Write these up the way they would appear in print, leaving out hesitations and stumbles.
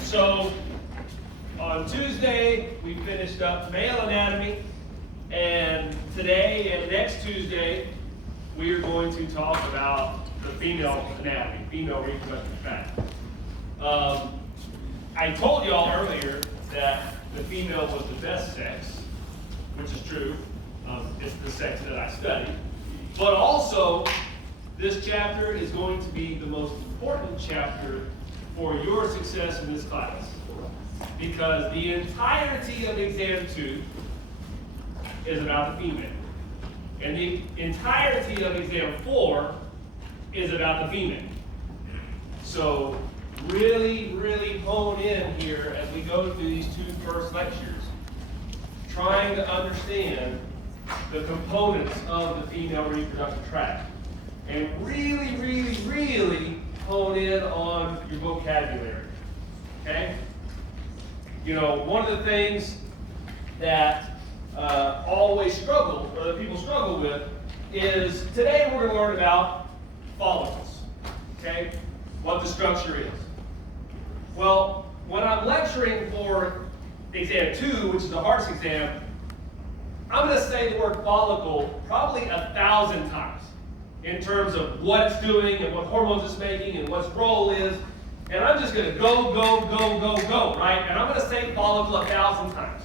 So on Tuesday, we finished up male anatomy, and today and next Tuesday, we are going to talk about the female anatomy, female reproductive tract. I told y'all earlier that the female was the best sex, which is true. It's the sex that I study. But also, this chapter is going to be the most important chapter for your success in this class, because the entirety of exam 2 is about the female, and the entirety of exam 4 is about the female. So really, really hone in here as we go through these two first lectures, trying to understand the components of the female reproductive tract, and really, really, really hone in on your vocabulary, okay? You know, one of the things that always struggle, or that people struggle with, is today we're going to learn about follicles, okay? What the structure is. Well, when I'm lecturing for exam 2, which is the hardest exam, I'm going to say the word follicle probably 1,000 times in terms of what it's doing and what hormones it's making and what its role is. And I'm just going to go, right? And I'm going to say follicle 1,000 times.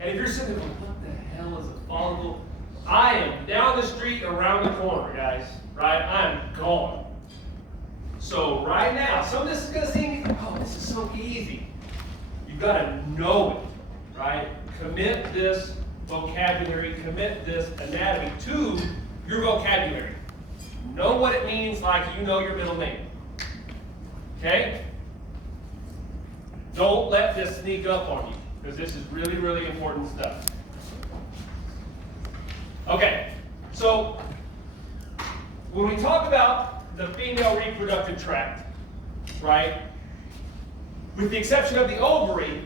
And if you're sitting there going, what the hell is a follicle? I am down the street, around the corner, guys, right? I am gone. So right now, some of this is going to seem, oh, this is so easy. You've got to know it, right? Commit this vocabulary, commit this anatomy to your vocabulary. Know what it means like you know your middle name. Okay? Don't let this sneak up on you, because this is really, really important stuff. Okay, so when we talk about the female reproductive tract, right, with the exception of the ovary,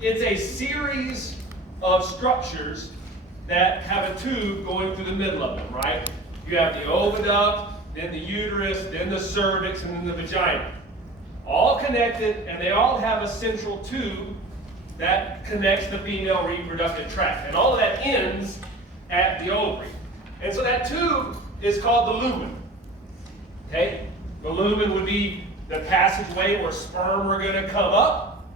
it's a series of structures that have a tube going through the middle of them, right? You have the oviduct, then the uterus, then the cervix, and then the vagina. All connected, and they all have a central tube that connects the female reproductive tract. And all of that ends at the ovary. And so that tube is called the lumen. Okay? The lumen would be the passageway where sperm are going to come up.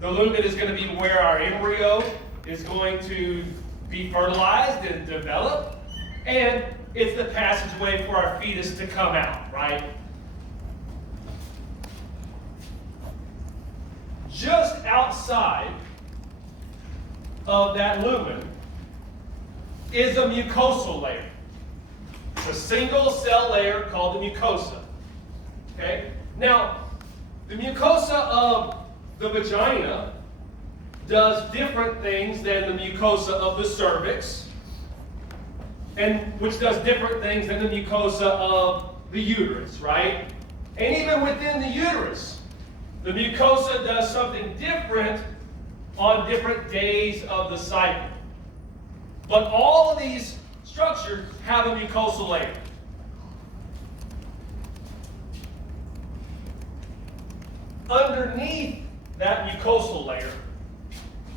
The lumen is going to be where our embryo is going to be fertilized and develop. And it's the passageway for our fetus to come out, right? Just outside of that lumen is a mucosal layer. It's a single cell layer called the mucosa. Okay? Now, the mucosa of the vagina does different things than the mucosa of the cervix, and which does different things than the mucosa of the uterus, right? And even within the uterus, the mucosa does something different on different days of the cycle. But all of these structures have a mucosal layer. Underneath that mucosal layer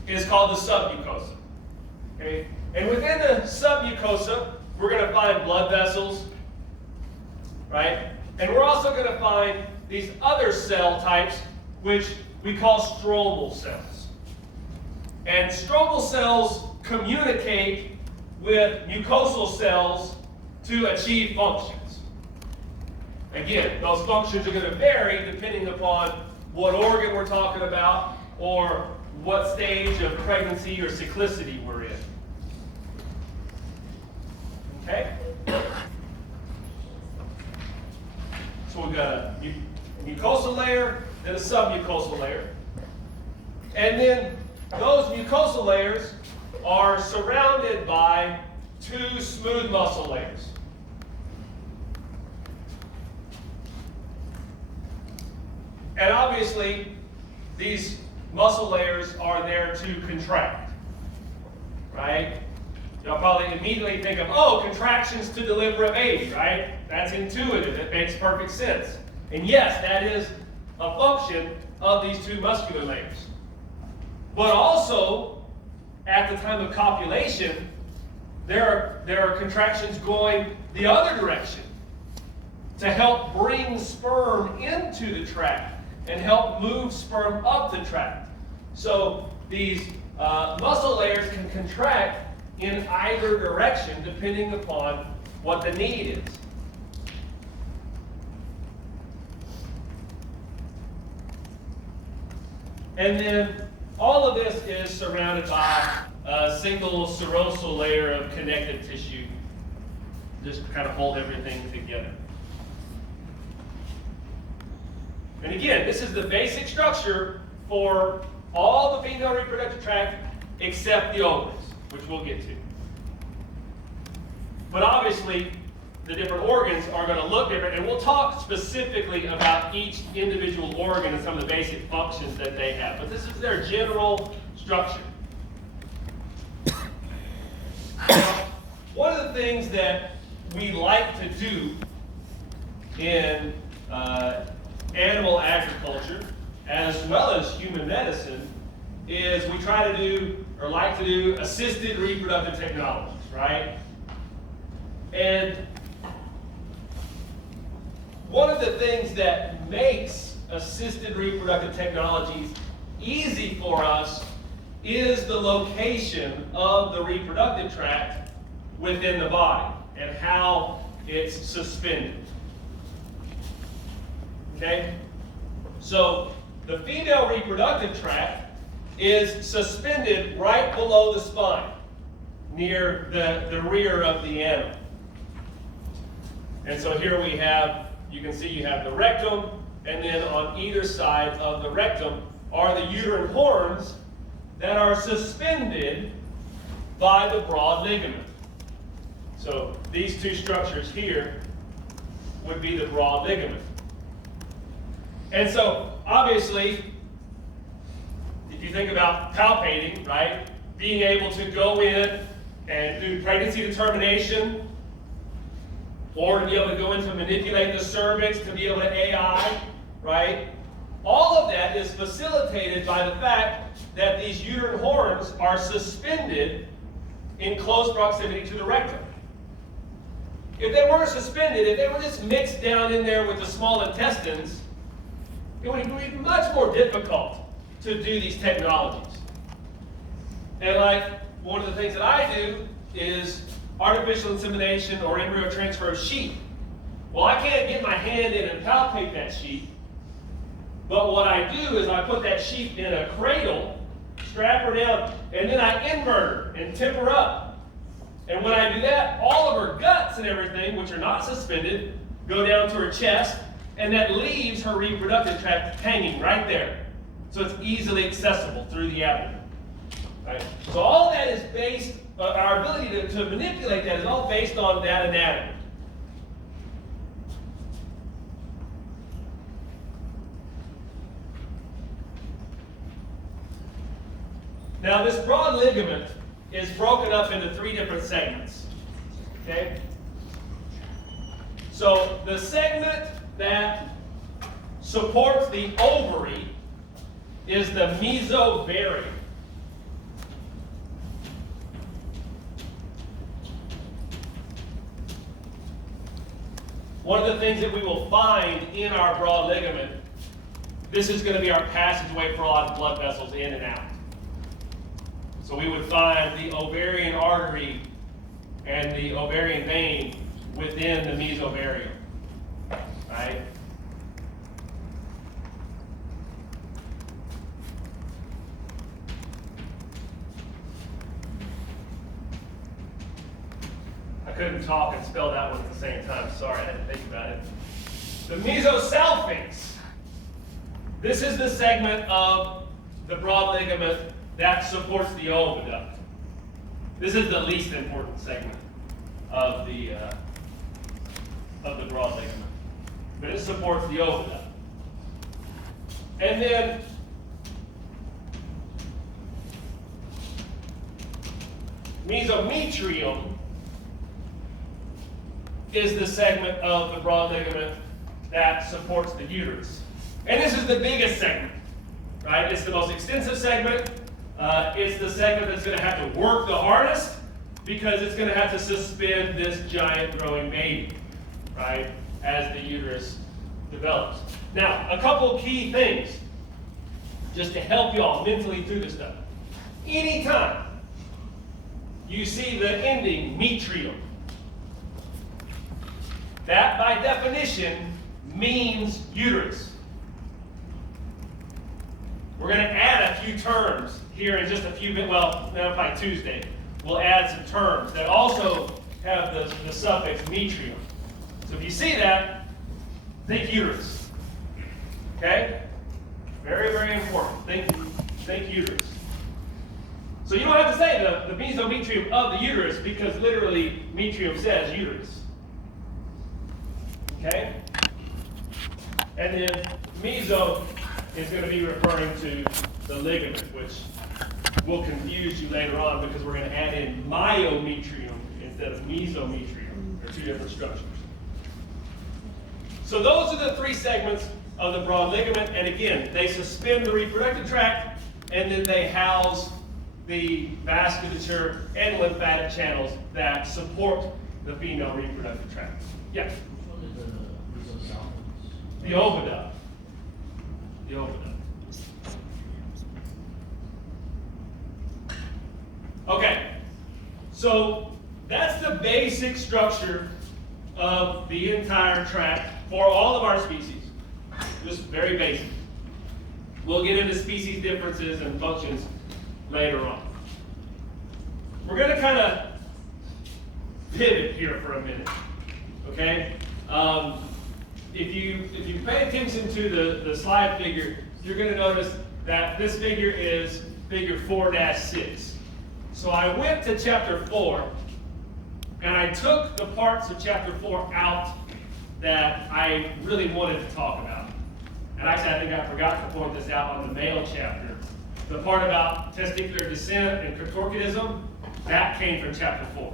is called the submucosa. Okay? And within the submucosa, we're going to find blood vessels, right? And we're also going to find these other cell types, which we call stromal cells. And stromal cells communicate with mucosal cells to achieve functions. Again, those functions are going to vary depending upon what organ we're talking about or what stage of pregnancy or cyclicity we're in. Okay? So we've got a mucosal layer, then a submucosal layer. And then those mucosal layers are surrounded by two smooth muscle layers. And obviously, these muscle layers are there to contract, right? You'll probably immediately think of, oh, contractions to deliver a baby, right? That's intuitive. It makes perfect sense. And yes, that is a function of these two muscular layers. But also, at the time of copulation, there are contractions going the other direction to help bring sperm into the tract and help move sperm up the tract. So these muscle layers can contract in either direction depending upon what the need is. And then all of this is surrounded by a single serosal layer of connective tissue, just kind of hold everything together. And again, this is the basic structure for all the female reproductive tract except the ovaries, which we'll get to. But obviously, the different organs are going to look different, and we'll talk specifically about each individual organ and some of the basic functions that they have. But this is their general structure. Now, one of the things that we like to do in animal agriculture, as well as human medicine, is we try to do, or like to do, assisted reproductive technologies, right? And one of the things that makes assisted reproductive technologies easy for us is the location of the reproductive tract within the body and how it's suspended. Okay? So the female reproductive tract is suspended right below the spine, near the rear of the animal. And so here we have, you can see you have the rectum, and then on either side of the rectum are the uterine horns that are suspended by the broad ligament. So these two structures here would be the broad ligament. And so obviously, if you think about palpating, right, being able to go in and do pregnancy determination, or to be able to go in to manipulate the cervix, to be able to AI, right? All of that is facilitated by the fact that these uterine horns are suspended in close proximity to the rectum. If they weren't suspended, if they were just mixed down in there with the small intestines, it would be much more difficult to do these technologies. And like one of the things that I do is artificial insemination or embryo transfer of sheep. Well, I can't get my hand in and palpate that sheep, but what I do is I put that sheep in a cradle, strap her down, and then I invert her and tip her up. And when I do that, all of her guts and everything, which are not suspended, go down to her chest, and that leaves her reproductive tract hanging right there. So it's easily accessible through the abdomen. Right? So all that is based, our ability to manipulate that is all based on that anatomy. Now this broad ligament is broken up into three different segments. Okay? So the segment that supports the ovary is the mesovarium. One of the things that we will find in our broad ligament, this is going to be our passageway for a lot of blood vessels in and out. So we would find the ovarian artery and the ovarian vein within the mesovarium, right? I couldn't talk and spell that one at the same time. Sorry, I had to think about it. The mesosalpinx. This is the segment of the broad ligament that supports the oviduct. This is the least important segment of the broad ligament, but it supports the oviduct. And then mesometrium is the segment of the broad ligament that supports the uterus. And this is the biggest segment, right? It's the most extensive segment. It's the segment that's going to have to work the hardest because it's going to have to suspend this giant growing baby, right, as the uterus develops. Now, a couple key things just to help you all mentally through this stuff. Anytime you see the ending metrium, that by definition means uterus. We're going to add a few terms here in just a few minutes. Well, now by Tuesday, we'll add some terms that also have the suffix metrium. So if you see that, think uterus. Okay? Very, very important. Think uterus. So you don't have to say the mesometrium of the uterus because literally metrium says uterus. Okay? And then meso is going to be referring to the ligament, which will confuse you later on because we're going to add in myometrium instead of mesometrium. They're two different structures. So those are the three segments of the broad ligament, and again, they suspend the reproductive tract, and then they house the vasculature and lymphatic channels that support the female reproductive tract. Yeah? The oviduct. The oviduct. Okay, so that's the basic structure of the entire tract for all of our species. Just very basic. We'll get into species differences and functions later on. We're going to kind of pivot here for a minute, okay? If you pay attention to the slide figure, you're going to notice that this figure is figure 4-6. So I went to chapter 4, and I took the parts of chapter 4 out that I really wanted to talk about. And actually, I think I forgot to point this out on the male chapter. The part about testicular descent and contorcidism, that came from chapter 4.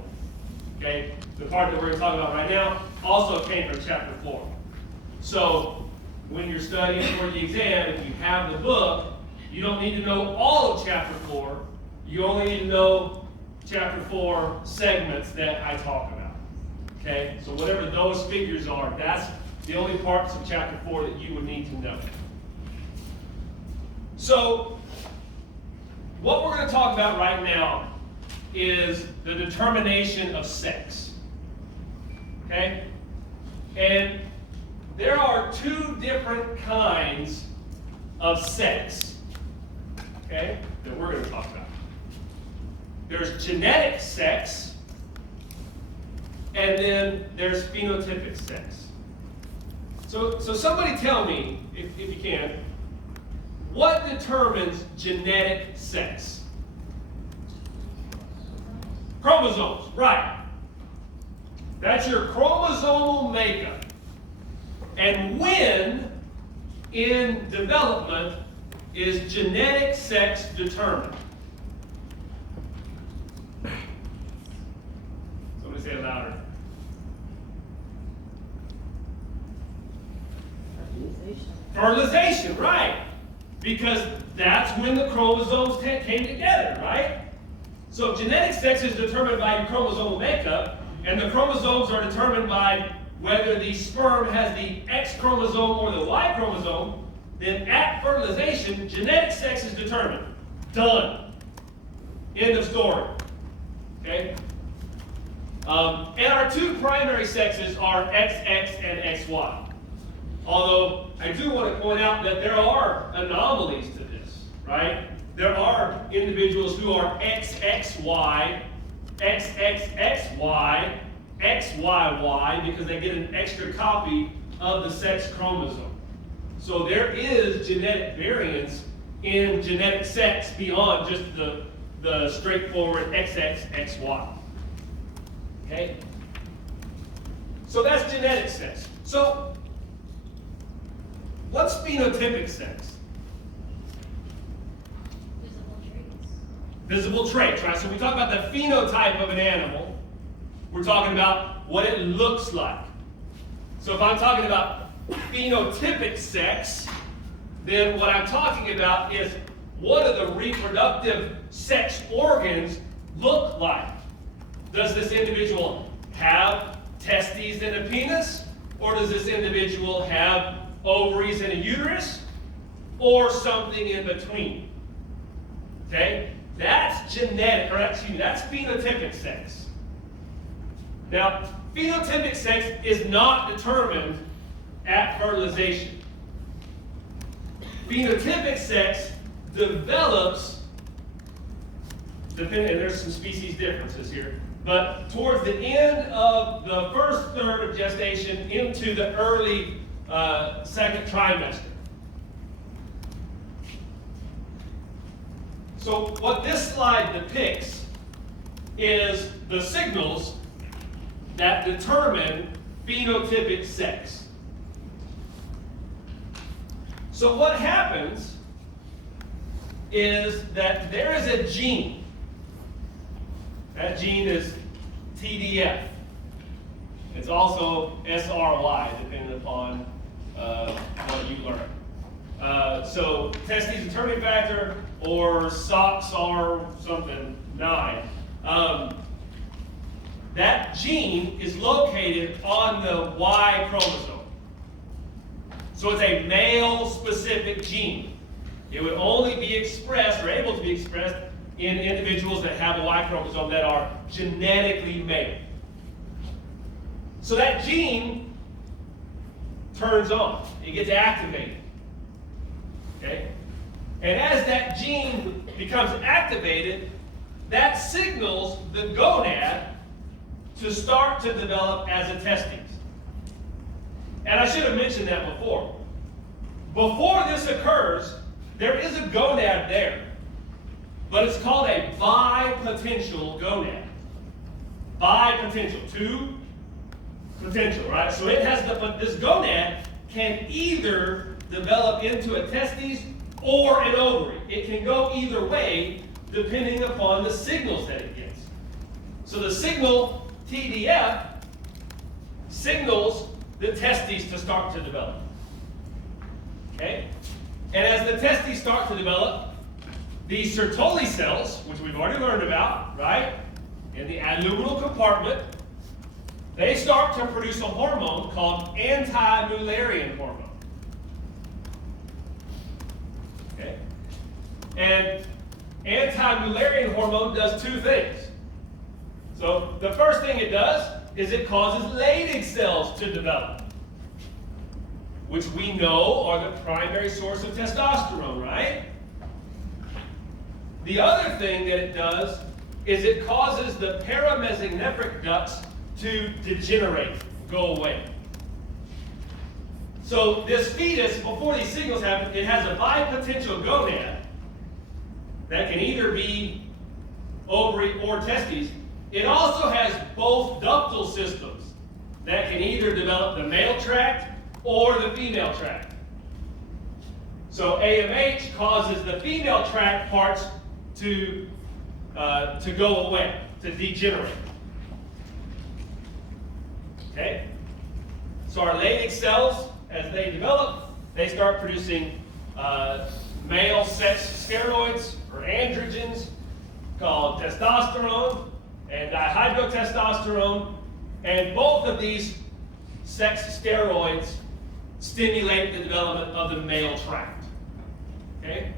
Okay? The part that we're going to talk about right now also came from chapter 4. So when you're studying for the exam, if you have the book, you don't need to know all of chapter 4. You only need to know chapter 4 segments that I talk about. Okay? So whatever those figures are, that's the only parts of chapter 4 that you would need to know. So what we're going to talk about right now is the determination of sex. Okay? And there are two different kinds of sex, okay, that we're going to talk about. There's genetic sex, and then there's phenotypic sex. So somebody tell me, if you can, what determines genetic sex? Chromosomes, right. That's your chromosomal makeup. And when in development is genetic sex determined? Somebody say it louder. Fertilization, right. Because that's when the chromosomes came together, right? So genetic sex is determined by your chromosomal makeup, and the chromosomes are determined by whether the sperm has the X chromosome or the Y chromosome. Then at fertilization, genetic sex is determined. Done. End of story. Okay? And our two primary sexes are XX and XY. Although I do want to point out that there are anomalies to this, right? There are individuals who are XXY, XXXY, XYY because they get an extra copy of the sex chromosome. So there is genetic variance in genetic sex beyond just the straightforward XXXY. Okay? So that's genetic sex. So what's phenotypic sex? Visible traits, right? So we talk about the phenotype of an animal. We're talking about what it looks like. So if I'm talking about phenotypic sex, then what I'm talking about is what do the reproductive sex organs look like? Does this individual have testes and a penis? Or does this individual have ovaries and a uterus? Or something in between? Okay? That's genetic, or excuse me, that's phenotypic sex. Now, phenotypic sex is not determined at fertilization. Phenotypic sex develops, and there's some species differences here, but towards the end of the first third of gestation into the early second trimester. So what this slide depicts is the signals that determine phenotypic sex. So what happens is that there is a gene. That gene is TDF. It's also SRY, depending upon what you learn. So testes determining factor or SOXR something 9. That gene is located on the Y chromosome. So it's a male-specific gene. It would only be expressed, or able to be expressed, in individuals that have a Y chromosome that are genetically male. So that gene turns on. It gets activated. Okay? And as that gene becomes activated, that signals the gonad to start to develop as a testes. And I should have mentioned that before. Before this occurs, there is a gonad there, but it's called a bipotential gonad. Bipotential, two potential, right? So it has this gonad can either develop into a testes or an ovary. It can go either way depending upon the signals that it gets. So the signal TDF signals the testes to start to develop. Okay? And as the testes start to develop, the Sertoli cells, which we've already learned about, right, in the luminal compartment, they start to produce a hormone called anti-Mullerian hormone. Okay? And anti-Mullerian hormone does two things. So the first thing it does is it causes Leydig cells to develop, which we know are the primary source of testosterone, right? The other thing that it does is it causes the paramesonephric ducts to degenerate, go away. So this fetus, before these signals happen, it has a bipotential gonad that can either be ovary or testes. It also has both ductal systems that can either develop the male tract or the female tract. So AMH causes the female tract parts to go away, to degenerate. Okay? So our Leydig cells, as they develop, they start producing male sex steroids or androgens called testosterone and dihydrotestosterone, and both of these sex steroids stimulate the development of the male tract. Okay?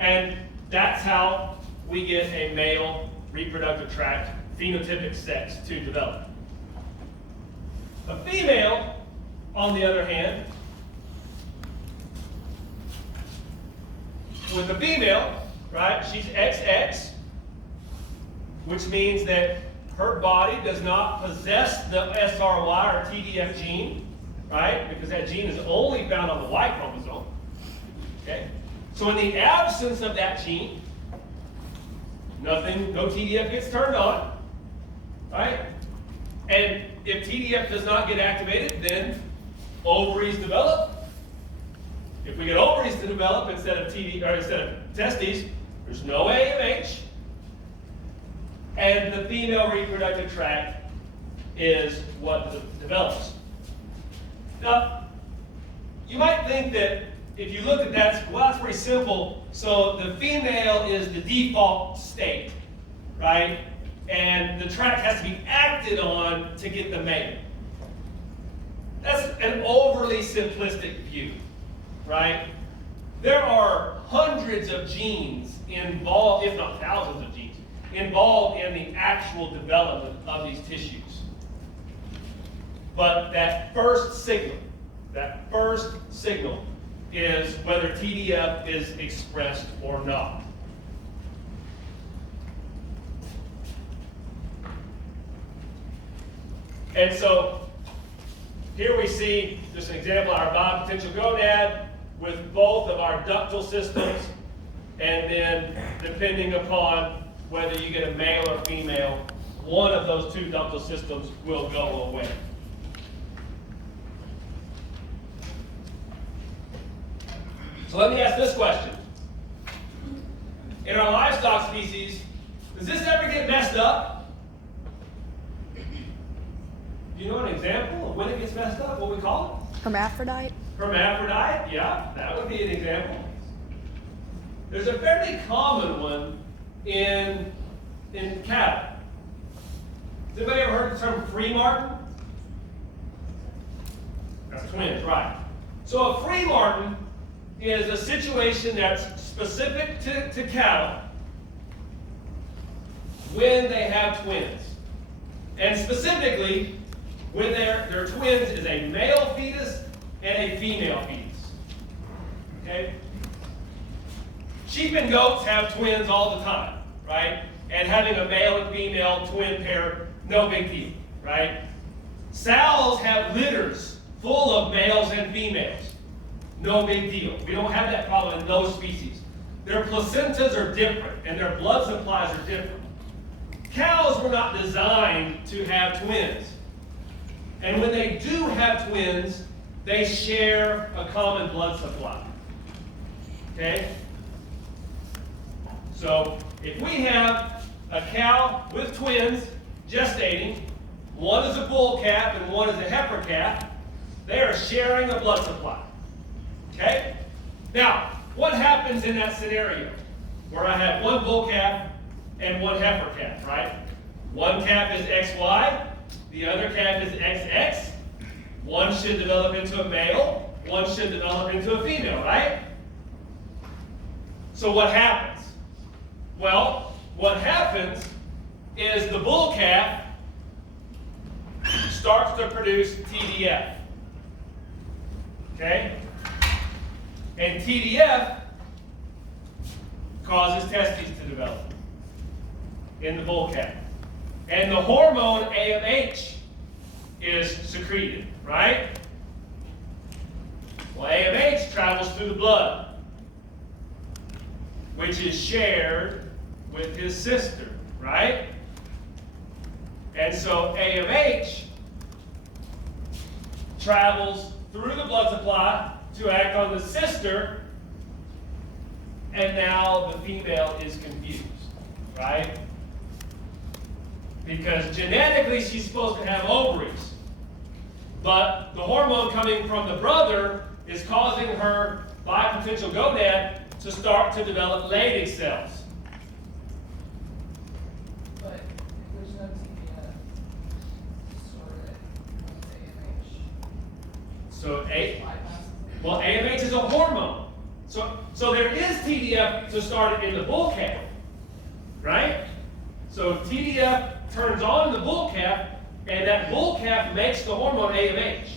And that's how we get a male reproductive tract phenotypic sex to develop. A female, on the other hand, with the female, right, she's XX, which means that her body does not possess the SRY or TDF gene, right, because that gene is only found on the Y chromosome. Okay? So in the absence of that gene, no TDF gets turned on, right? And if TDF does not get activated, then ovaries develop. If we get ovaries to develop instead of testes, there's no AMH, and the female reproductive tract is what develops. Now, you might think that if you look at that, well, that's pretty simple. So the female is the default state, right? And the tract has to be acted on to get the male. That's an overly simplistic view, right? There are hundreds of genes involved, if not thousands of genes, involved in the actual development of these tissues. But that first signal is whether TDF is expressed or not. And so here we see just an example of our bipotential gonad with both of our ductal systems, and then depending upon whether you get a male or female, one of those two ductal systems will go away. So let me ask this question. In our livestock species, does this ever get messed up? Do you know an example of when it gets messed up? What we call it? Hermaphrodite? Hermaphrodite, yeah, that would be an example. There's a fairly common one in cattle. Has anybody ever heard the term free martin? That's twins, right. So a free martin is a situation that's specific to cattle when they have twins. And specifically, when their twins is a male fetus and a female fetus. Okay? Sheep and goats have twins all the time, right? And having a male and female twin pair, no big deal, right? Sows have litters full of males and females. No big deal. We don't have that problem in those species. Their placentas are different, and their blood supplies are different. Cows were not designed to have twins. And when they do have twins, they share a common blood supply. Okay? So, if we have a cow with twins gestating, one is a bull calf and one is a heifer calf, they are sharing a blood supply. Okay? Now, what happens in that scenario where I have one bull calf and one heifer calf, right? One calf is XY, the other calf is XX. One should develop into a male, one should develop into a female, right? So what happens? Well, what happens is the bull calf starts to produce TDF. Okay? And TDF causes testes to develop in the bull calf. And the hormone AMH is secreted, right? Well, AMH travels through the blood, which is shared with his sister, right? And so AMH travels through the blood supply to act on the sister, and now the female is confused, right? Because genetically she's supposed to have ovaries, but the hormone coming from the brother is causing her bipotential gonad to start to develop Leydig cells. But there's no TDF sorted with AMH. Well, AMH is a hormone. So there is TDF to start in the bull calf, right? So TDF turns on the bull calf, and that bull calf makes the hormone AMH,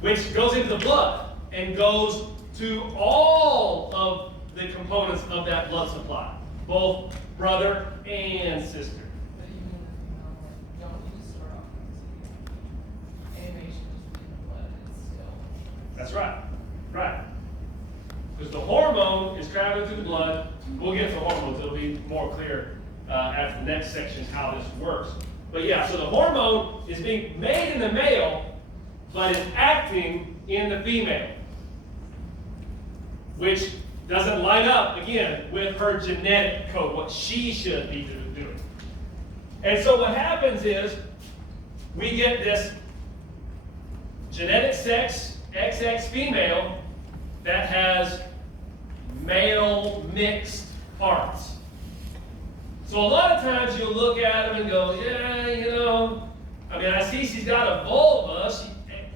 which goes into the blood and goes to all of the components of that blood supply, both brother and sister. But even the female, like, don't need to start off on TDF. AMH should just be in the blood and it's still. That's right. Right. Because the hormone is traveling through the blood. We'll get to hormones. It'll be more clear after the next section how this works. But yeah, so the hormone is being made in the male, but is acting in the female, which doesn't line up, again, with her genetic code, what she should be doing. And so what happens is we get this genetic sex XX female that has male mixed parts. So a lot of times you'll look at them and go, yeah, you know, I mean, I see she's got a vulva.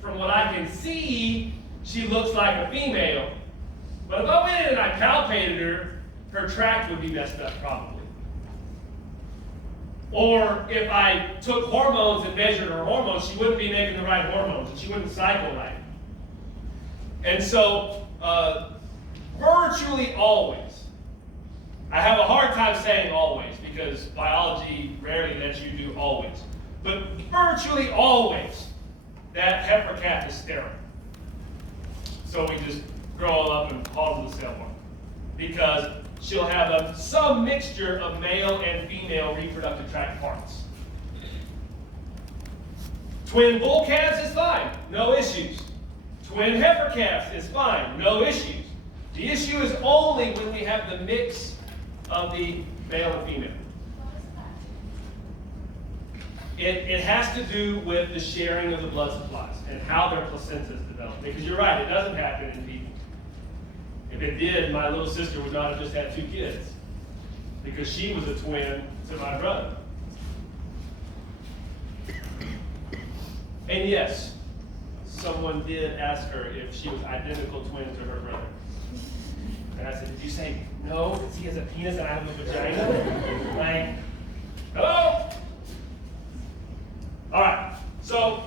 From what I can see, she looks like a female. But if I went in and I palpated her tract would be messed up probably. Or if I took hormones and measured her hormones, she wouldn't be making the right hormones and she wouldn't cycle right. And so, virtually always, I have a hard time saying always because biology rarely lets you do always, but virtually always, that heifer calf is sterile. So we just grow them up and haul to the cell farm because she'll have some mixture of male and female reproductive tract parts. Twin bull calves is fine, no issues. Twin heifer calves is fine, no issues. The issue is only when we have the mix of the male and female. It has to do with the sharing of the blood supplies and how their placentas develop. Because you're right, it doesn't happen in people. If it did, my little sister would not have just had 2 kids because she was a twin to my brother. And yes, someone did ask her if she was identical twin to her brother. And I said, did you say no? Because he has a penis and I have a vagina? Like, hello? All right, so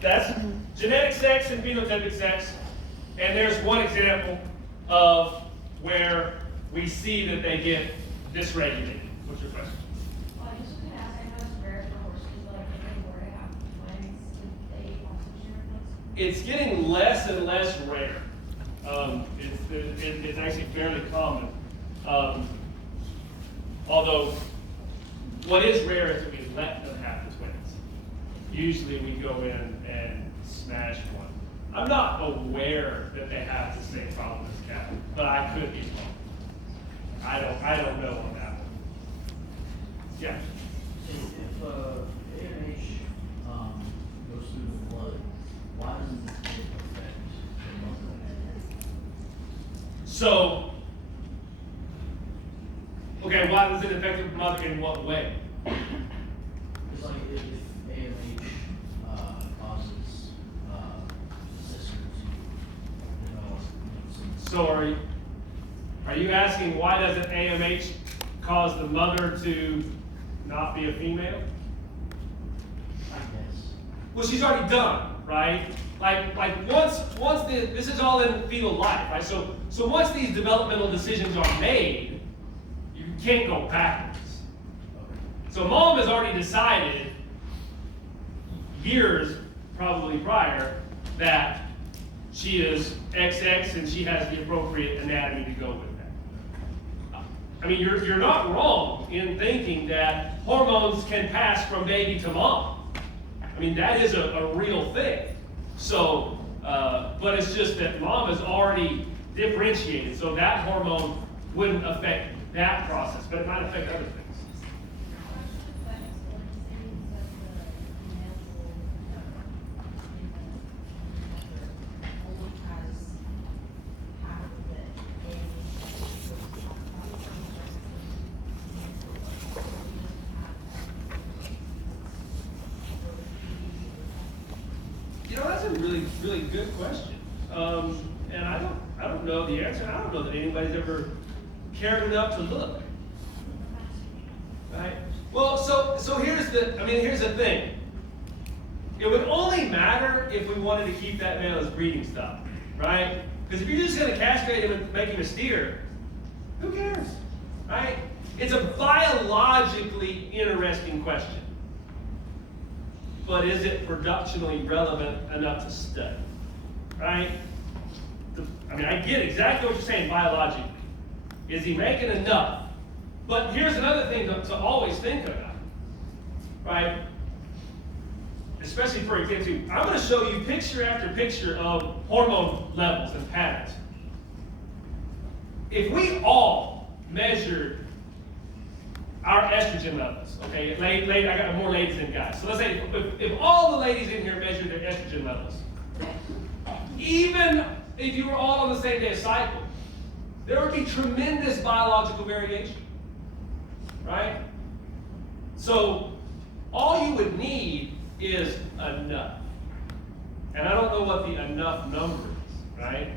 that's genetic sex and phenotypic sex. And there's one example of where we see that they get dysregulated. What's your question? Well, I just was gonna ask, I know it's rare for horses, but like if they were to have twins, would they also share those? It's getting less and less rare. It's actually fairly common. Although, what is rare is that we let them have the twins. Usually we go in and smash one. I'm not aware that they have the same problem as cattle, but I could be wrong. I don't know on that one. Yeah. If AMH goes through the blood, why doesn't this affect the mother? So, okay, why does it affect the mother in what way? It's like if AMH causes the sister to develop some. So are you asking why doesn't AMH cause the mother to not be a female? I guess. Well, she's already done, right? Like once this is all in fetal life, right? So once these developmental decisions are made, you can't go backwards. So mom has already decided years probably prior that she is XX and she has the appropriate anatomy to go with that. I mean, you're not wrong in thinking that hormones can pass from baby to mom. I mean, that is a real thing. So, but it's just that mom is already differentiated, so that hormone wouldn't affect that process, but it might affect other things. You know, that's a really good question. And I don't know the answer. I don't know that anybody's ever cared enough to look. Right? Well, so here's the thing. It would only matter if we wanted to keep that male as breeding stock, right? Because if you're just going to castrate him and make him a steer, who cares, right? It's a biologically interesting question. But is it productionally relevant enough to study, right? I mean, I get exactly what you're saying biologically. Is he making enough? But here's another thing to always think about, right? Especially for example, I'm going to show you picture after picture of hormone levels and patterns. If we all measured our estrogen levels. Okay, I got more ladies than guys. So let's say if all the ladies in here measure their estrogen levels, even if you were all on the same day of cycle, there would be tremendous biological variation, right? So all you would need is enough. And I don't know what the enough number is, right?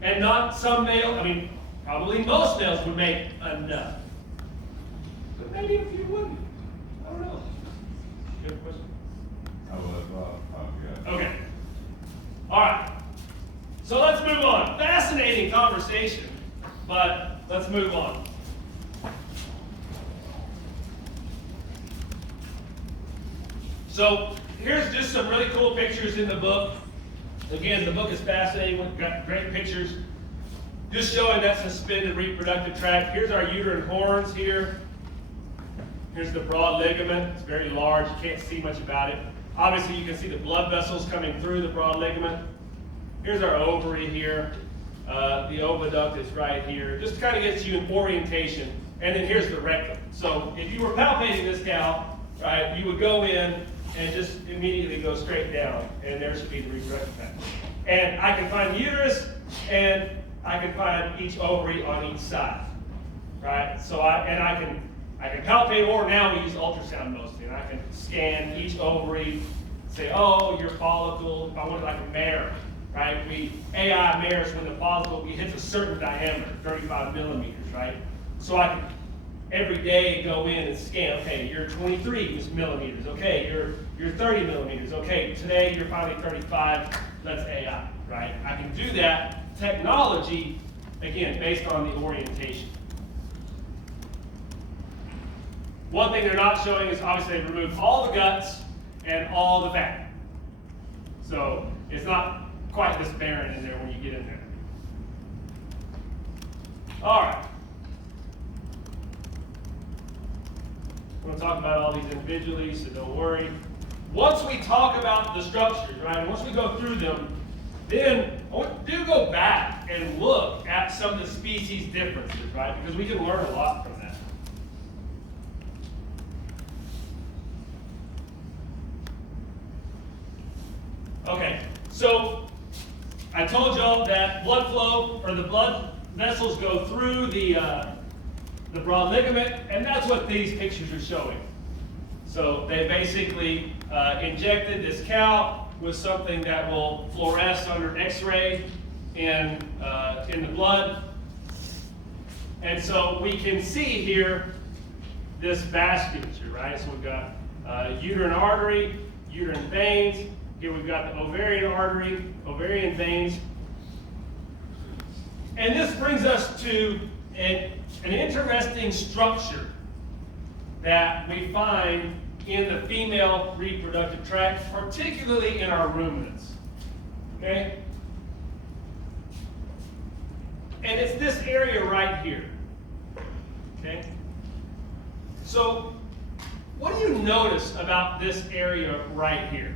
And not some male, I mean, probably most males would make enough. But maybe a few wouldn't. I don't know. You have a question? Okay. All right. So let's move on. Fascinating conversation, but let's move on. So here's just some really cool pictures in the book. Again, the book is fascinating. We've got great pictures. Just showing that suspended reproductive tract. Here's our uterine horns here. Here's the broad ligament. It's very large. You can't see much about it. Obviously, you can see the blood vessels coming through the broad ligament. Here's our ovary here. The oviduct is right here. Just kind of gets you an orientation. And then here's the rectum. So if you were palpating this cow, right, you would go in and just immediately go straight down. And there should be the reproductive tract. And I can find the uterus, and I can find each ovary on each side, right? So I can palpate, or now we use ultrasound mostly, and I can scan each ovary, say, oh, your follicle, if I wanted like a mare, right? AI mares, when the follicle hits a certain diameter, 35 millimeters, right? So I can every day go in and scan, okay, you're 23 millimeters, okay, you're 30 millimeters, okay, today you're finally 35, that's AI, right? I can do that technology, again, based on the orientation. One thing they're not showing is obviously they've removed all the guts and all the fat. So it's not quite this barren in there when you get in there. All right. I'm going to talk about all these individually, so don't worry. Once we talk about the structures, right, and once we go through them, then I want to go back and look at some of the species differences, right, because we can learn a lot from that. Okay, so I told y'all that blood flow, or the blood vessels go through the broad ligament, and that's what these pictures are showing. So they basically injected this cow with something that will fluoresce under X-ray in the blood. And so we can see here this vasculature, right? So we've got uterine artery, uterine veins. Here we've got the ovarian artery, ovarian veins. And this brings us to an interesting structure that we find in the female reproductive tract, particularly in our ruminants. Okay? And it's this area right here. Okay? So, what do you notice about this area right here?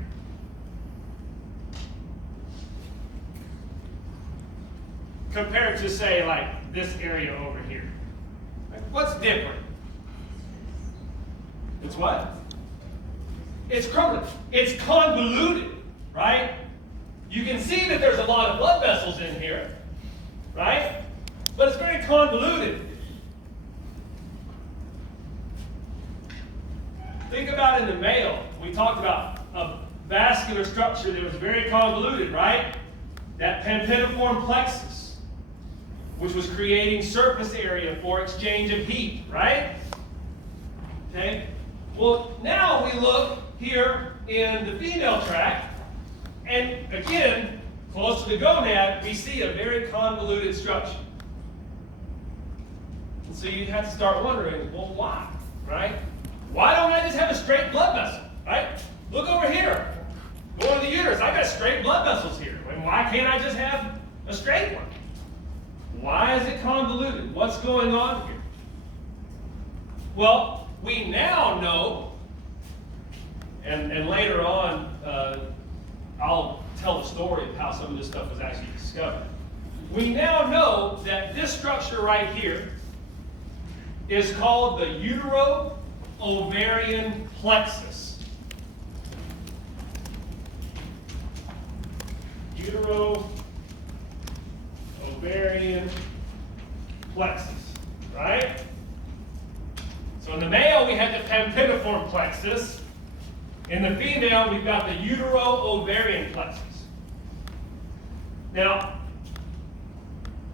Compared to, say, like this area over here. What's different? It's what? It's crumbling. It's convoluted, right? You can see that there's a lot of blood vessels in here, right? But it's very convoluted. Think about in the male. We talked about a vascular structure that was very convoluted, right? That pampiniform plexus, which was creating surface area for exchange of heat, right? Okay? Well, now we look here in the female tract, and again, close to the gonad, we see a very convoluted structure. And so you have to start wondering, well, why, right? Why don't I just have a straight blood vessel, right? Look over here. Go to the uterus. I got straight blood vessels here. And why can't I just have a straight one? Why is it convoluted? What's going on here? Well, we now know, and later on, I'll tell the story of how some of this stuff was actually discovered. We now know that this structure right here is called the utero-ovarian plexus. Utero-ovarian plexus, right? So in the male, we have the pemphidiform plexus. In the female, we've got the utero-ovarian plexus. Now,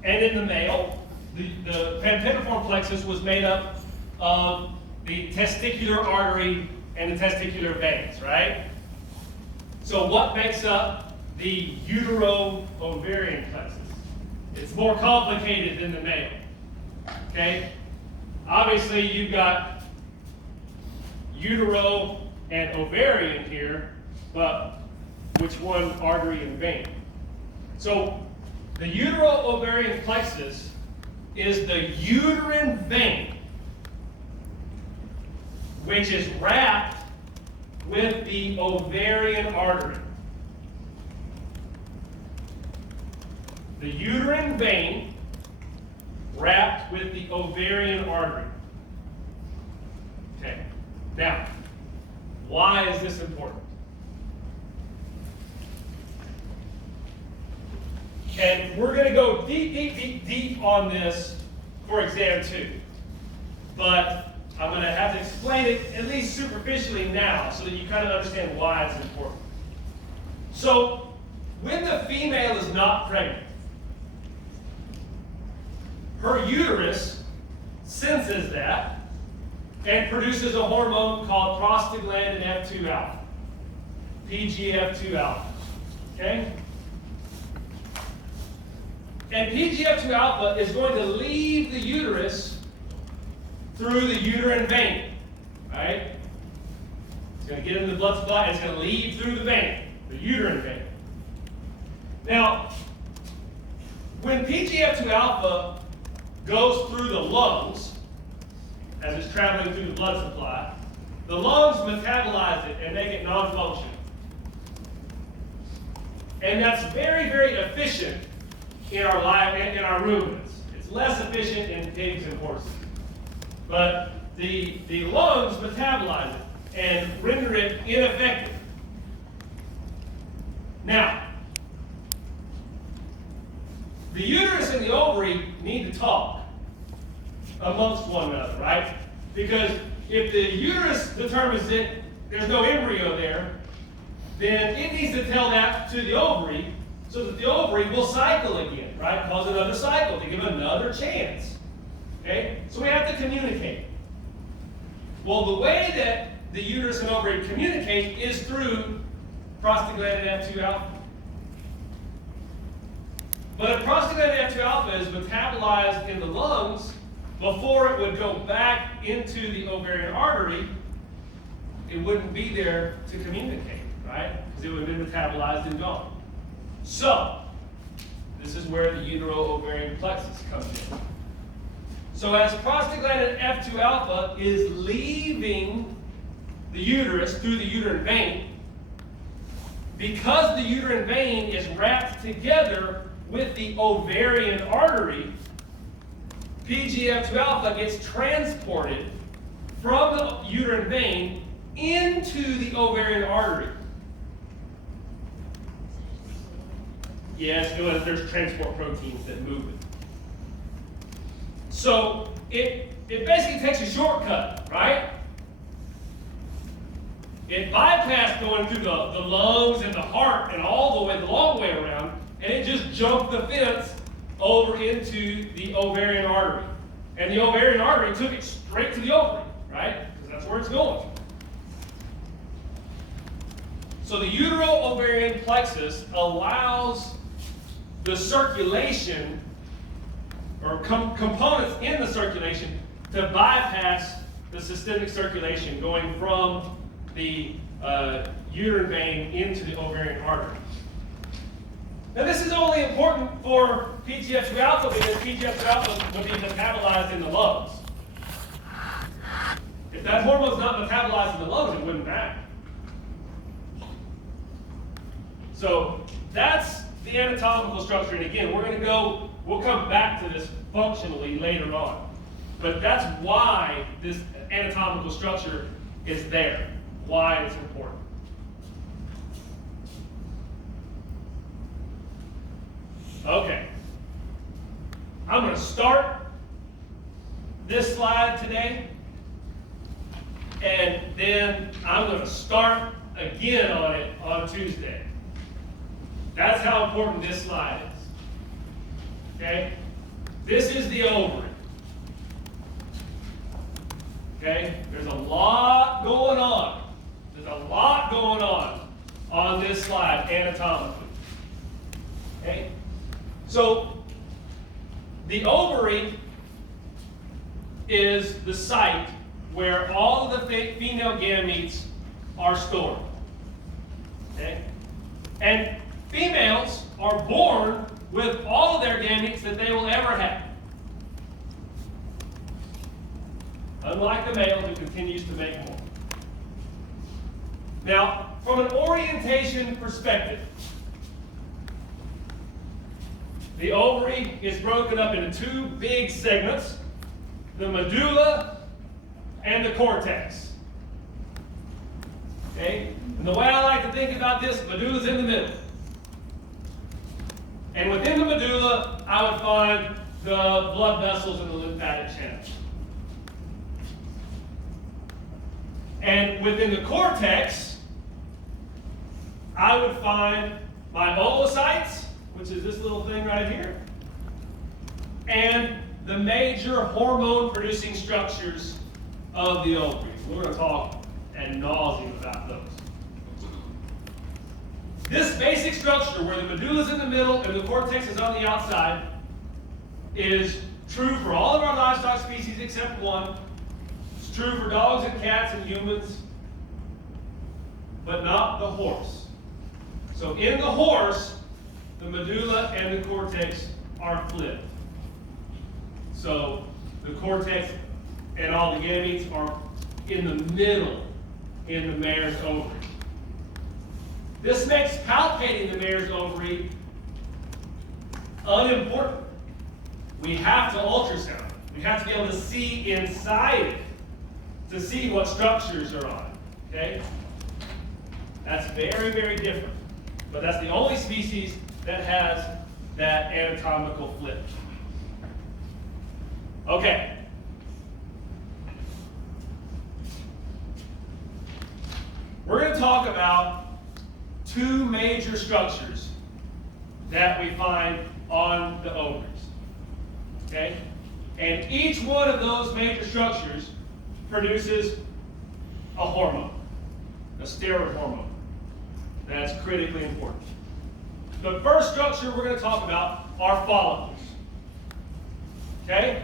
and in the male, the pemphidiform plexus was made up of the testicular artery and the testicular veins, right? So what makes up the utero-ovarian plexus? It's more complicated than the male, okay? Obviously, you've got utero and ovarian here, but which one artery and vein? So the utero-ovarian plexus is the uterine vein, which is wrapped with the ovarian artery. The uterine vein wrapped with the ovarian artery. Okay. Now, why is this important? And we're going to go deep on this for exam 2. But I'm going to have to explain it at least superficially now so that you kind of understand why it's important. So, when the female is not pregnant, her uterus senses that and produces a hormone called prostaglandin F2 alpha, PGF2 alpha. Okay? And PGF2 alpha is going to leave the uterus through the uterine vein, right? It's going to get into the blood supply and it's going to leave through the vein, the uterine vein. Now, when PGF2 alpha goes through the lungs, as it's traveling through the blood supply, the lungs metabolize it and make it non-functional. And that's very, very efficient in our ruminants. It's less efficient in pigs and horses. But the lungs metabolize it and render it ineffective. Now, the uterus and the ovary need to talk amongst one another, right? Because if the uterus determines that there's no embryo there, then it needs to tell that to the ovary so that the ovary will cycle again, right? Cause another cycle to give another chance. Okay? So we have to communicate. Well, the way that the uterus and ovary communicate is through prostaglandin F2 alpha. But if prostaglandin F2 alpha is metabolized in the lungs before it would go back into the ovarian artery, it wouldn't be there to communicate, right? Because it would have been metabolized and gone. So, this is where the utero-ovarian plexus comes in. So as prostaglandin F2 alpha is leaving the uterus through the uterine vein, because the uterine vein is wrapped together with the ovarian artery, PGF2 alpha gets transported from the uterine vein into the ovarian artery. Yes, there's transport proteins that move it. So it basically takes a shortcut, right? It bypassed going through the lungs and the heart and all the long way around, and it just jumped the fence over into the ovarian artery. And the ovarian artery took it straight to the ovary, right? Because that's where it's going. So the utero-ovarian plexus allows the circulation, or components in the circulation, to bypass the systemic circulation going from the uterine vein into the ovarian artery. Now this is only important for PGF2 alpha because PGF2 alpha will be metabolized in the lungs. If that hormone is not metabolized in the lungs, it wouldn't matter. So that's the anatomical structure. And again, we'll come back to this functionally later on. But that's why this anatomical structure is there, why it's important. Okay. I'm going to start this slide today, and then I'm going to start again on it on Tuesday. That's how important this slide is. Okay? This is the ovary. Okay? There's a lot going on. There's a lot going on this slide anatomically. Okay? So, the ovary is the site where all of the female gametes are stored. Okay? And females are born with all of their gametes that they will ever have. Unlike the male who continues to make more. Now, from an orientation perspective, the ovary is broken up into two big segments, the medulla and the cortex. Okay? And the way I like to think about this, medulla's in the middle. And within the medulla, I would find the blood vessels and the lymphatic channels. And within the cortex, I would find my oocytes, which is this little thing right here, and the major hormone-producing structures of the ovary. We're going to talk ad nauseum about those. This basic structure, where the medulla is in the middle and the cortex is on the outside, is true for all of our livestock species except one. It's true for dogs and cats and humans, but not the horse. So in the horse, the medulla and the cortex are flipped. So the cortex and all the gametes are in the middle in the mare's ovary. This makes palpating the mare's ovary unimportant. We have to ultrasound. We have to be able to see inside it to see what structures are on it. Okay? That's very, very different. But that's the only species that has that anatomical flip. Okay. We're going to talk about two major structures that we find on the ovaries. Okay? And each one of those major structures produces a hormone, a steroid hormone. That's critically important. The first structure we're going to talk about are follicles. Okay?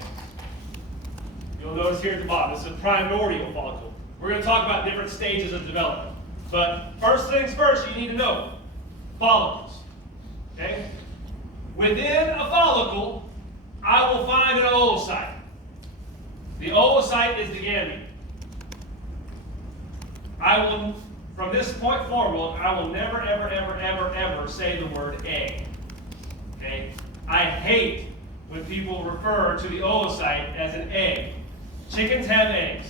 You'll notice here at the bottom, this is a primordial follicle. We're going to talk about different stages of development. But first things first, you need to know follicles. Okay? Within a follicle, I will find an oocyte. The oocyte is the gamete. From this point forward, I will never, ever, ever, ever, ever say the word egg. Okay? I hate when people refer to the oocyte as an egg. Chickens have eggs,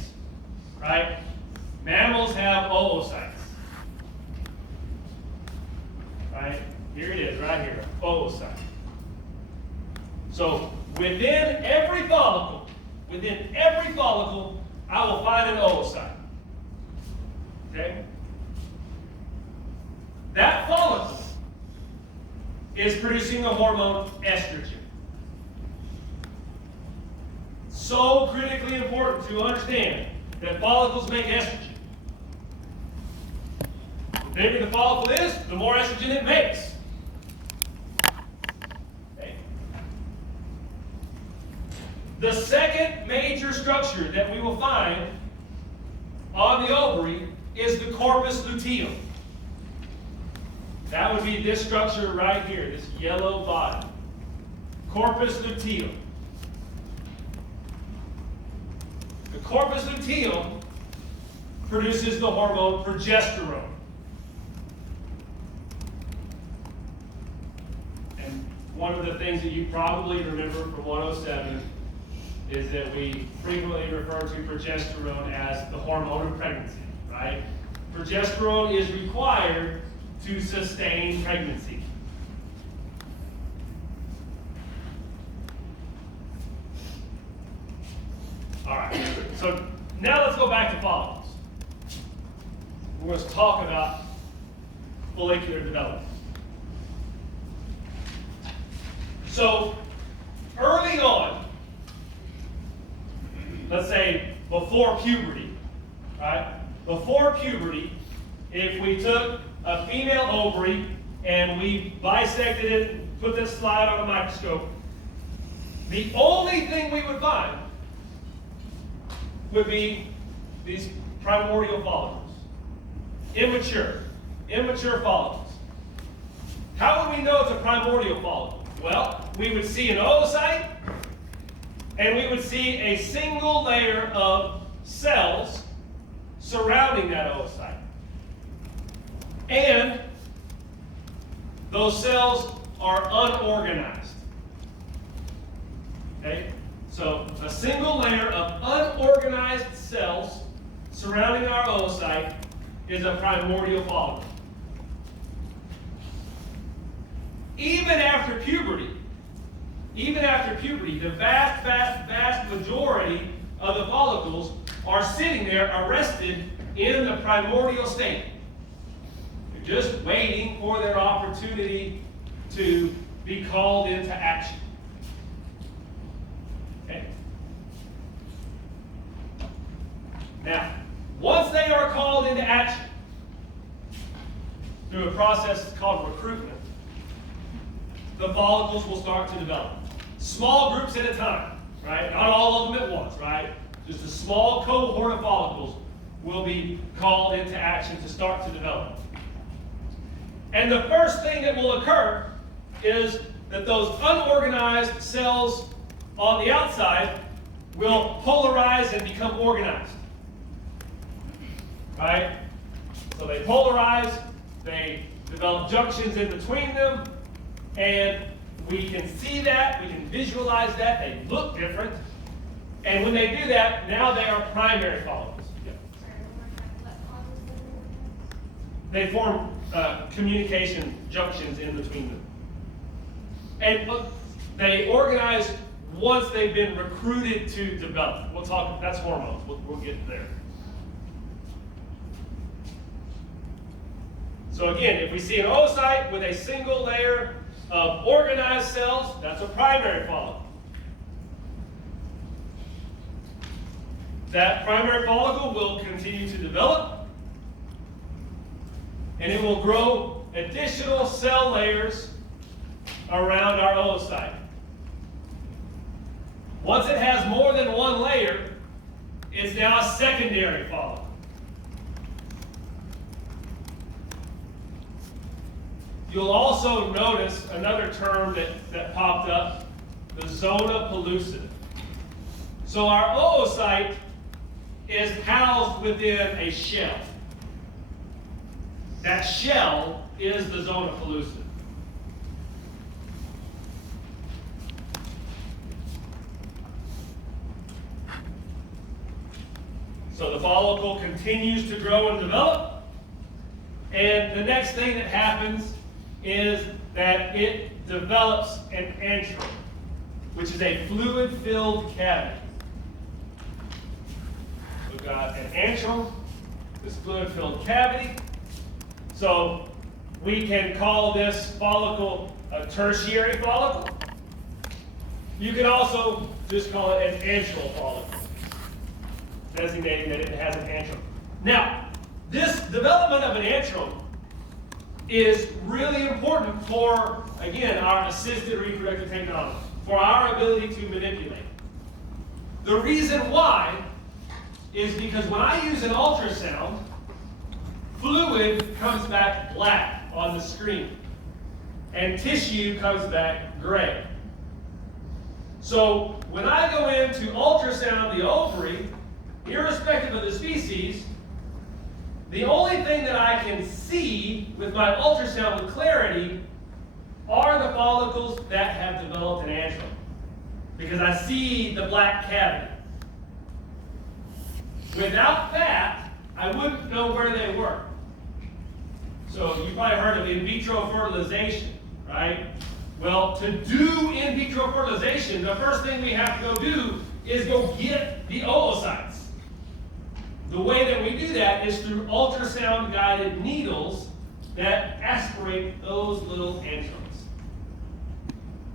right? Mammals have oocytes. Right? Here it is, right here, oocyte. So within every follicle, I will find an oocyte. Okay? That follicle is producing the hormone estrogen. So critically important to understand that follicles make estrogen. The bigger the follicle is, the more estrogen it makes. Okay. The second major structure that we will find on the ovary is the corpus luteum. That would be this structure right here, this yellow body. Corpus luteum. The corpus luteum produces the hormone progesterone. And one of the things that you probably remember from 107 is that we frequently refer to progesterone as the hormone of pregnancy, right? Progesterone is required to sustain pregnancy. All right, so now let's go back to follicles. We're going to talk about follicular development. So, early on, let's say before puberty, right? Before puberty, if we took a female ovary and we bisected it, put this slide on a microscope, the only thing we would find would be these primordial follicles. Immature follicles. How would we know it's a primordial follicle? Well, we would see an oocyte, and we would see a single layer of cells surrounding that oocyte. And those cells are unorganized. Okay? So a single layer of unorganized cells surrounding our oocyte is a primordial follicle. Even after puberty, the vast majority of the follicles are sitting there arrested in the primordial state. They're just waiting for their opportunity to be called into action. Okay. Now, once they are called into action through a process called recruitment, the follicles will start to develop. Small groups at a time, right? Not all of them at once, right? Just a small cohort of follicles will be called into action to start to develop. And the first thing that will occur is that those unorganized cells on the outside will polarize and become organized. Right? So they polarize, they develop junctions in between them, and we can see that, we can visualize that, they look different. And when they do that, now they are primary follicles. Yeah. They form communication junctions in between them. And they organize once they've been recruited to develop. We'll talk, that's hormones, we'll get there. So again, if we see an oocyte with a single layer of organized cells, that's a primary follicle. That primary follicle will continue to develop, and it will grow additional cell layers around our oocyte. Once it has more than one layer, it's now a secondary follicle. You'll also notice another term that popped up, the zona pellucida. So our oocyte is housed within a shell. That shell is the zona pellucida. So the follicle continues to grow and develop, and the next thing that happens is that it develops an antrum, which is a fluid-filled cavity. We've got an antrum, this fluid-filled cavity. So we can call this follicle a tertiary follicle. You can also just call it an antral follicle, designating that it has an antrum. Now, this development of an antrum is really important for, again, our assisted reproductive technology, for our ability to manipulate. The reason why is because when I use an ultrasound, fluid comes back black on the screen, and tissue comes back gray. So when I go in to ultrasound the ovary, irrespective of the species, the only thing that I can see with my ultrasound with clarity are the follicles that have developed an antrum. because I see the black cavity. Without that, I wouldn't know where they were. So you probably heard of in vitro fertilization, right? Well, to do in vitro fertilization, the first thing we have to go do is go get the oocytes. The way that we do that is through ultrasound-guided needles that aspirate those little antrons.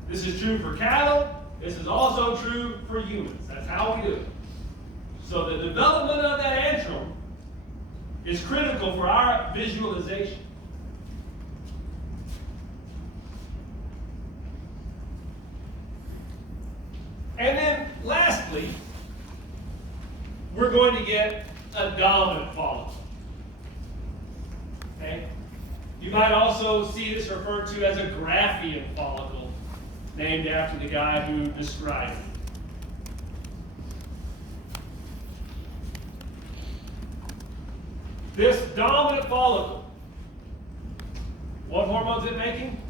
This is true for cattle. This is also true for humans. That's how we do it. So the development of that antrum is critical for our visualization. And then lastly, we're going to get a dominant follicle. Okay? You might also see this referred to as a Graafian follicle, named after the guy who described it. This dominant follicle, what hormone is it making?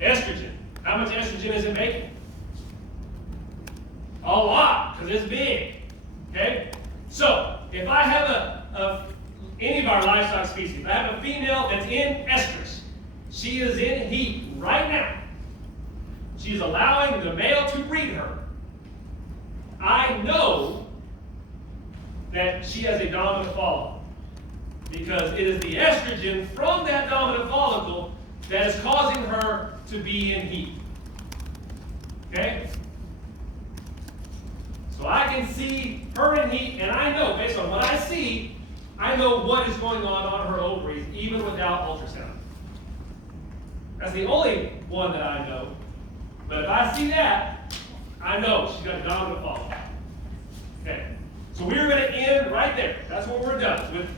Estrogen. How much estrogen is it making? A lot, because it's big. Okay? So, if I have any of our livestock species, if I have a female that's in estrus, she is in heat right now. She is allowing the male to breed her. I know that she has a dominant follicle, because it is the estrogen from that dominant follicle that is causing her to be in heat. Okay? So I can see her in heat, and I know, based on what I see, I know what is going on her ovaries, even without ultrasound. That's the only one that I know. But if I see that, I know she's got a dominant follicle. Okay. So we're going to end right there. That's what we're done with